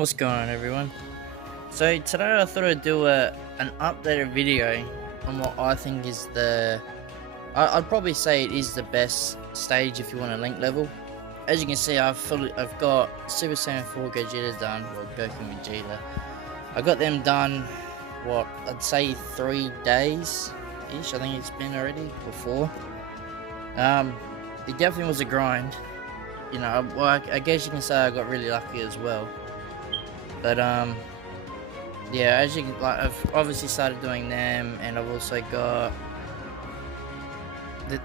What's going on, everyone? So today I thought I'd do an updated video on what I think is I'd probably say it is the best stage if you want a link level. As you can see, I've got Super Saiyan 4 Gogeta done, or Goku and Vegeta. I got them done, what, I'd say 3 days ish. I think it's been already, or 4. It definitely was a grind. You know, well, I guess you can say I got really lucky as well. But yeah, as you can, like, I've obviously started doing them, and I've also got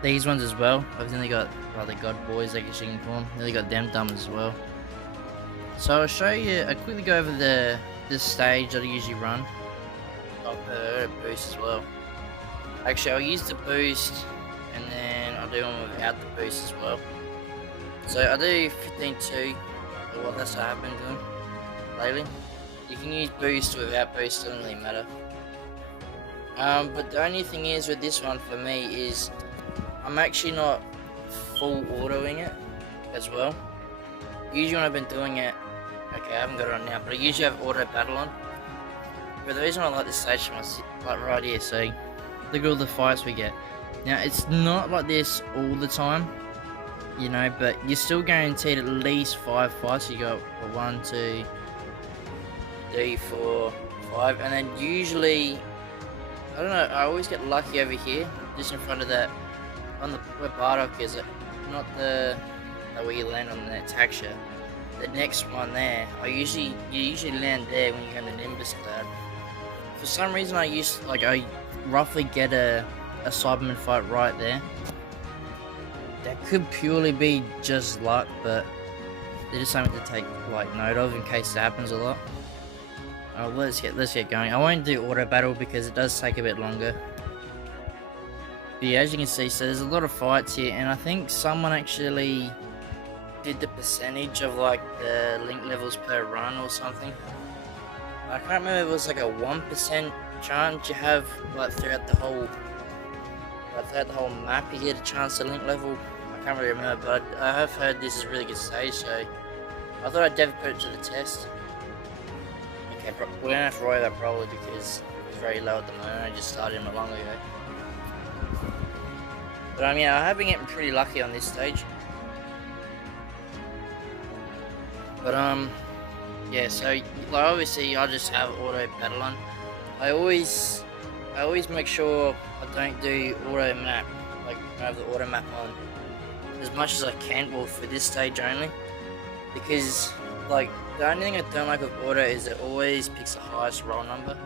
these ones as well. I've nearly got, well, the God Boys, I guess you can call them. Nearly got them done as well. So I'll show you. I quickly go over this stage that I usually run. I'll boost as well. Actually, I'll use the boost, and then I'll do one without the boost as well. So I do 15-2, or what that's what I've been doing lately. You can use boost without boost, doesn't really matter. But the only thing is with this one for me is I'm actually not full autoing it as well. Usually when I've been doing it, okay, I haven't got it on now, but I usually have auto battle on. But the reason I like this station was like right here, so look at all the fights we get. Now it's not like this all the time, you know, but you're still guaranteed at least 5 fights. You got 1, 2, 3, 4, 5, and then usually, I don't know, I always get lucky over here, just in front of that, on the, where Bardock is, not the where you land on the Taxia. The next one there, you usually land there when you go into Nimbus Cloud. For some reason I roughly get a Cyberman fight right there. That could purely be just luck, but they're just something to take like note of in case it happens a lot. Let's get going. I won't do auto battle because it does take a bit longer. But yeah, as you can see, so there's a lot of fights here, and I think someone actually did the percentage of like the link levels per run or something. I can't remember if it was like a 1% chance you have like throughout the whole map you get a chance to link level. I can't really remember, but I have heard this is a really good stage, so I thought I'd definitely put it to the test. Okay, we don't have to worry about probably because it's very low at the moment. I just started him long ago. But I mean, I have been getting pretty lucky on this stage. But yeah. So like obviously, I just have auto battle on. I always make sure I don't do auto map. Like I have the auto map on as much as I can. Well, for this stage only, because like the only thing I don't like with auto is it always picks the highest roll number.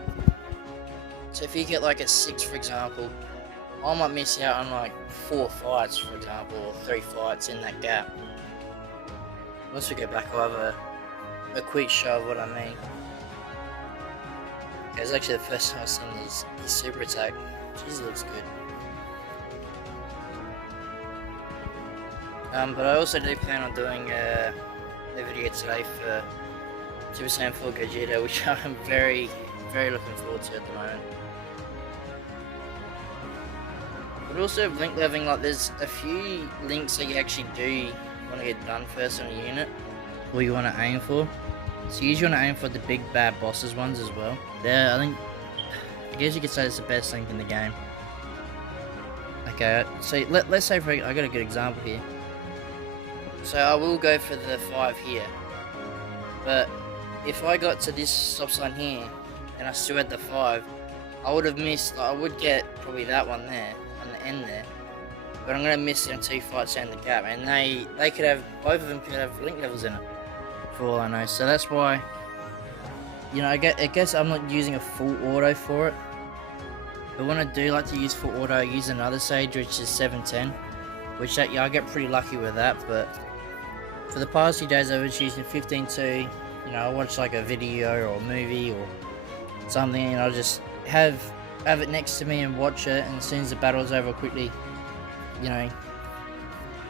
So if you get like a 6, for example, I might miss out on like 4 fights, for example, or 3 fights in that gap. Once we go back, I'll have a quick show of what I mean. Okay, it's actually the first time I've seen his super attack. Jeez, it looks good. But I also do plan on doing a video today for Super Saiyan 4 Gogeta, which I'm very, very looking forward to at the moment. But also link leveling, like there's a few links that you actually do want to get done first on a unit, or you want to aim for. So you usually want to aim for the big bad bosses ones as well. I guess you could say it's the best link in the game. Okay, so let's say I got a good example here. So I will go for the 5 here, but if I got to this stop sign here and I still had the 5, I would have missed. I would get probably that one there on the end there, but I'm gonna miss them 2 fights down the gap, and they could have, both of them could have link levels in it, for all I know. So that's why, you know, I guess I'm not using a full auto for it. But when I do like to use full auto, I use another sage which is 710, which yeah, I get pretty lucky with that. But for the past few days I was using 15-2. You know, I watch like a video or a movie or something, and I'll just have it next to me and watch it, and as soon as the battle's over, quickly, you know,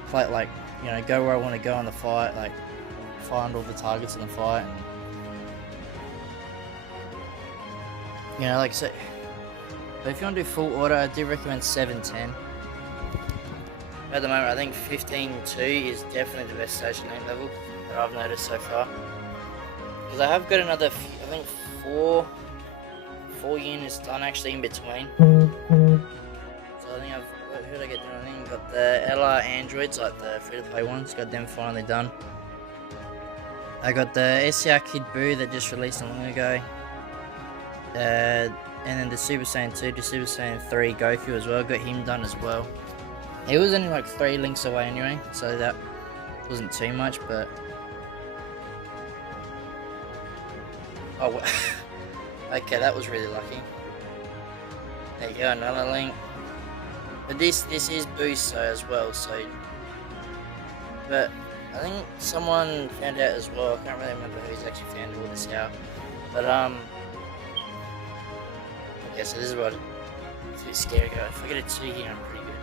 play, like, you know, go where I want to go on the fight, like find all the targets in the fight, and you know, like so. But if you want to do full auto, I do recommend 710. At the moment, I think 15-2 is definitely the best station lane level that I've noticed so far. Because I have got another, I think four units done actually in between. So I think who did I get done? I think I got the LR androids, like the free-to-play ones. Got them finally done. I got the SCR Kid Buu that just released not long ago. And then the Super Saiyan 2 to Super Saiyan 3 Goku as well. Got him done as well. He was only like 3 links away anyway, so that wasn't too much, but... Oh, well. Okay, that was really lucky. There you go, another link. But this is boost though as well, so... But I think someone found out as well. I can't really remember who's actually found all this out. But okay, so this is what it's a bit scary. If I get a 2 here, I'm pretty good.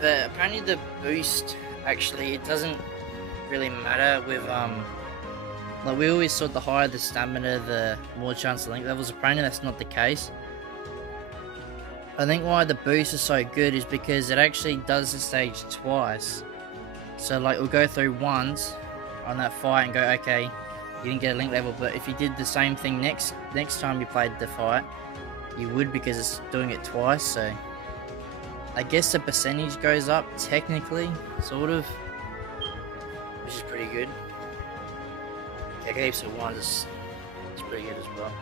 But apparently the boost actually it doesn't really matter with like we always thought the higher the stamina, the more chance of link levels. Apparently that's not the case. I think why the boost is so good is because it actually does the stage twice. So like we'll go through once on that fight and go, okay, you didn't get a link level, but if you did the same thing next time you played the fight, you would, because it's doing it twice. So I guess the percentage goes up technically, sort of, which is pretty good. Okay, heaps of ones, it's pretty good as well.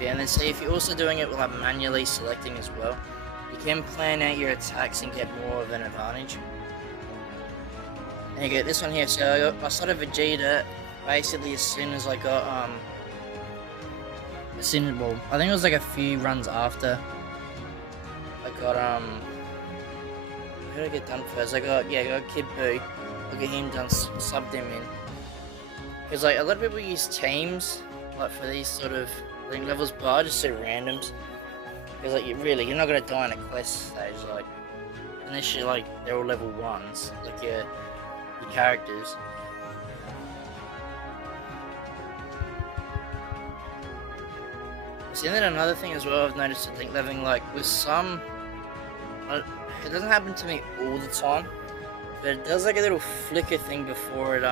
Yeah, and then see if you're also doing it with like manually selecting as well, you can plan out your attacks and get more of an advantage. And you get this one here. So I started Vegeta basically as soon as I got well, I think it was like a few runs after I got who did I get done first? I got Kid Buu. I got him done, subbed him in. Because like a lot of people use teams like for these sort of link levels, but I just do randoms. Because like you're not gonna die in a quest stage, like unless you're like they're all level 1s, like your characters. See, and then another thing as well I've noticed with link leveling, like with some, it doesn't happen to me all the time, but it does like a little flicker thing before it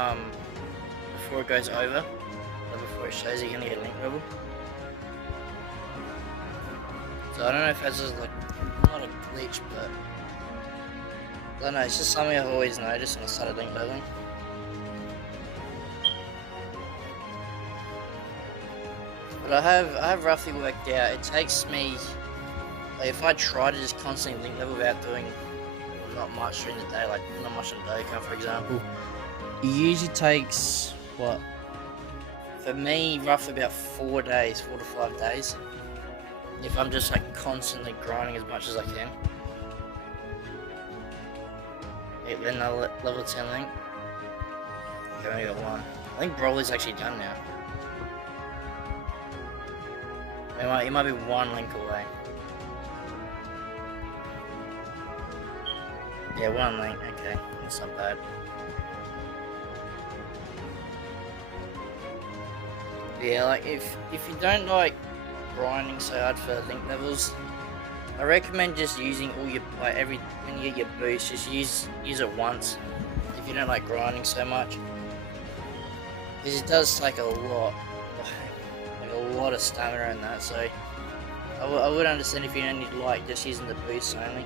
goes over, or before it shows you're gonna get link level. So I don't know if that's just like not a glitch, but I don't know, it's just something I've always noticed when I started link leveling. But I have roughly worked out, it takes me, like if I try to just constantly link level without doing not much during the day, like not much on dokkan for example, it usually takes, what, for me, roughly about 4 to 5 days. If I'm just like constantly grinding as much as I can. Then another level 10 link. Okay, I only got one. I think Broly's actually done now. He might be 1 link away. Yeah, 1 link, okay, that's not bad. Yeah, like if you don't like grinding so hard for link levels, I recommend just using all your, like when you get your boost, just use it once if you don't like grinding so much, because it does take a lot of stamina in that. So I would understand if you only like just using the boost only.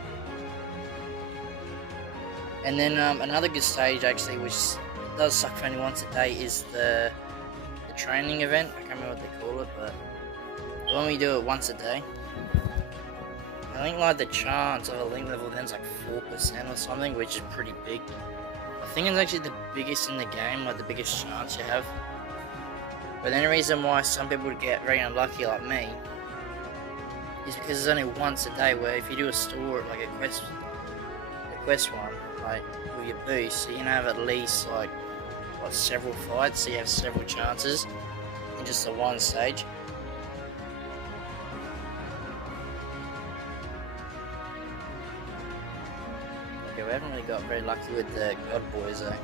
And then another good stage actually, which does suck for only once a day, is the training event. I can't remember what they call it, but when we do it once a day, I think like the chance of a link level then is like 4% or something, which is pretty big. I think it's actually the biggest in the game, like the biggest chance you have. But the only reason why some people would get very unlucky like me is because it's only once a day, where if you do a store, like a quest one, like with your boost, so you can have at least like several fights, so you have several chances in just the one stage. Okay, we haven't really got very lucky with the God Boys though.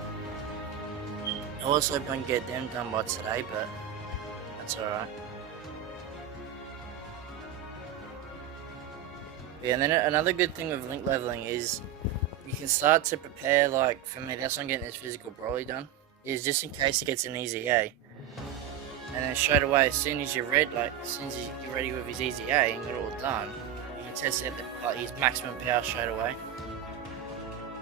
I was hoping I can get them done by today, but that's alright. Yeah, and then another good thing with link leveling is you you can start to prepare, like, for me, that's why I'm getting this physical Broly done, is just in case he gets an easy A. And then straight away, as soon as you're ready, like, as soon as you're ready with his easy A and got it all done, you can test out like, his maximum power straight away.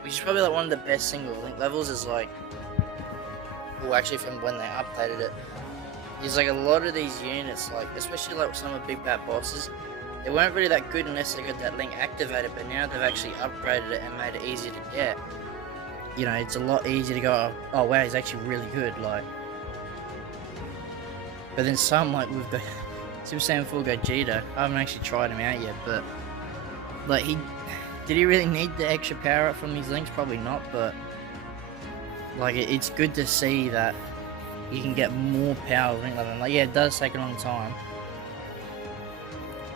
Which is probably like one of the best single link levels, is like, well, actually from when they updated it, is like a lot of these units, like, especially like some of the big bad bosses, they weren't really that good unless they got that link activated, but now they've actually upgraded it and made it easier to get. You know, it's a lot easier to go, oh wow, he's actually really good, like. But then some, like with the Super Saiyan 4 Gogeta, I haven't actually tried him out yet, but like, did he really need the extra power up from these links? Probably not, but like, it's good to see that you can get more power link level. Like, yeah, it does take a long time.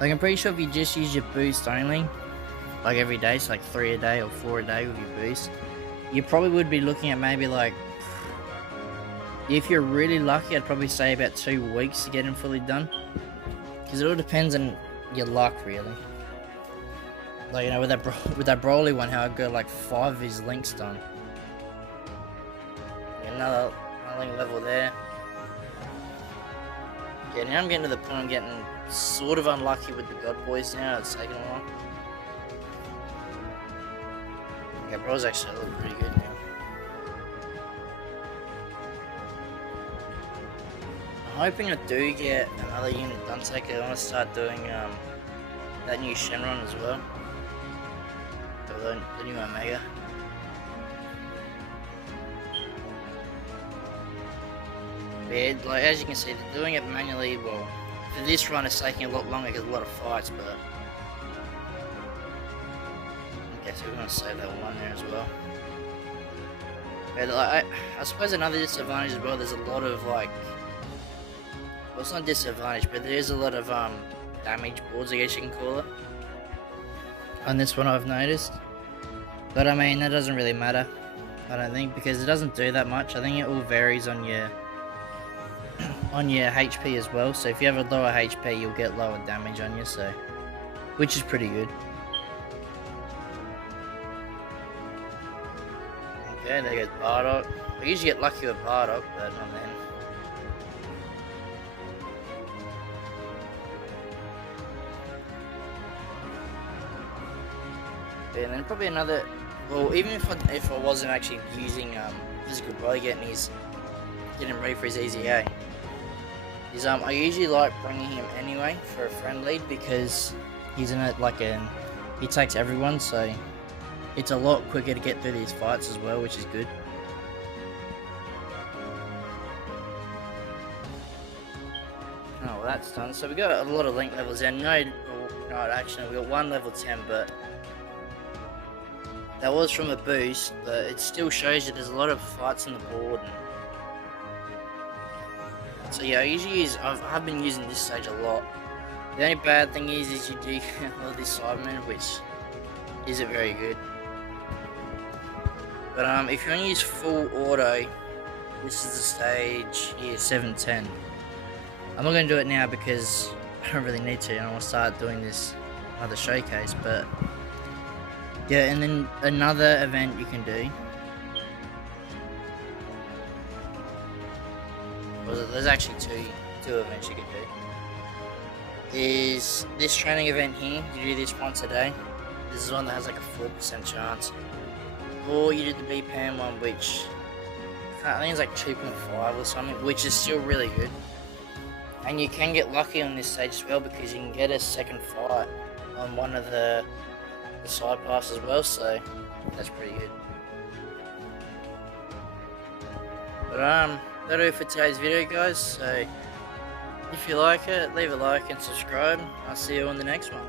Like, I'm pretty sure if you just use your boost only, like every day, so like 3 a day or 4 a day with your boost, you probably would be looking at maybe like, if you're really lucky, I'd probably say about 2 weeks to get him fully done. Because it all depends on your luck, really. Like, you know, with that Broly one, how I got like 5 of his links done. Another link level there. Yeah, now I'm getting to the point I'm getting sort of unlucky with the God Boys now. It's taking a while. Yeah, Bro's actually looking pretty good now. I'm hoping I do get another unit done. I want to start doing that new Shenron as well. The new Omega. Yeah, like, as you can see, they're doing it manually. Well, for this run it's taking a lot longer because a lot of fights, but okay, so we're gonna save that one there as well. But like, I suppose another disadvantage as well, there's a lot of like, well, it's not disadvantage, but there is a lot of damage boards, I guess you can call it, on this one I've noticed. But I mean, that doesn't really matter, I don't think, because it doesn't do that much. I think it all varies on your HP as well. So if you have a lower HP, you'll get lower damage on you, so, which is pretty good. Okay, there goes Bardock. I usually get lucky with Bardock, but not then. And then probably another, well, even if I wasn't actually using physical Broly, getting ready for his easy A, is I usually like bringing him anyway for a friend lead, because he's in it like he takes everyone, so it's a lot quicker to get through these fights as well, which is good. Oh, well, that's done. So we got a lot of link levels there. No, actually we got 1 level 10, but that was from a boost, but it still shows you there's a lot of fights on the board. So yeah, I usually I've been using this stage a lot. The only bad thing is you do get a lot of this Cyberman, which isn't very good. But if you want to use full auto, this is the stage here, 710. I'm not going to do it now because I don't really need to, and I want to start doing this other showcase, but yeah. And then another event you can do, well, there's actually two events you can do, is this training event here. You do this once a day. This is one that has like a 4% chance, or you did the BPAM one, which I think it's like 2.5 or something, which is still really good. And you can get lucky on this stage as well, because you can get a second fight on one of the side paths as well, so that's pretty good. But that'll do it for today's video, guys. So if you like it, leave a like and subscribe. I'll see you on the next one.